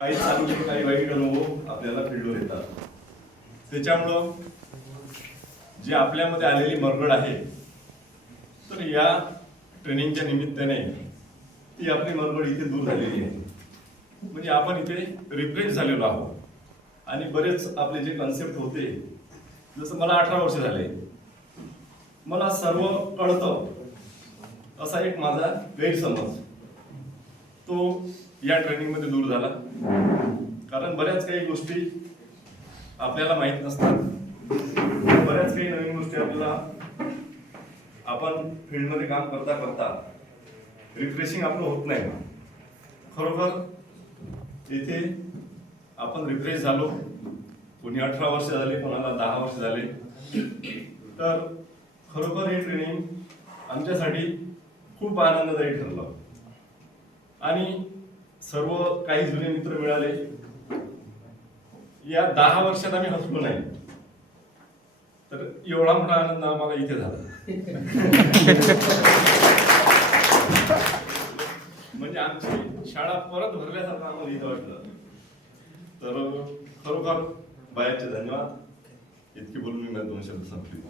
काही चांगले काही वाईट अनुभव आपल्याला फील्डवर येतात. त्याच्यामुळं जे आपल्यामध्ये आलेली मरगळ आहे, तर या ट्रेनिंगच्या निमित्ताने ती आपली मरगळ इथे दूर झालेली आहे. म्हणजे आपण इथे रिफ्रेश झालेलो आहोत. आणि बरेच आपले जे कन्सेप्ट होते, जसं मला 18 वर्ष झाले, मला सर्व कळतं असा एक माझा गैरसमज तो या ट्रेनिंगमध्ये दूर झाला. कारण बऱ्याच काही गोष्टी आपल्याला माहीत नसतात, बऱ्याच काही नवीन गोष्टी आपल्याला आपण फील्डमध्ये काम करता करता रिफ्रेशिंग आपलं होत नाही. खरोखर इथे आपण रिफ्रेश झालो. कोणी 18 वर्ष झाले, कोणाला 10 वर्ष झाले. तर खरोखर हे ट्रेनिंग आमच्यासाठी खूप आनंददायी ठरलं. आणि सर्व काही जुने मित्र मिळाले. या 10 वर्षात आम्ही हसलो नाही, तर एवढा मोठा आनंद आम्हाला इथे झाला. म्हणजे आमची शाळा परत भरल्यासारखं आम्हाला इथं वाटलं. तर खरोखर बायाचे धन्यवाद. इतकी बोलून मी 2 शब्द संपली.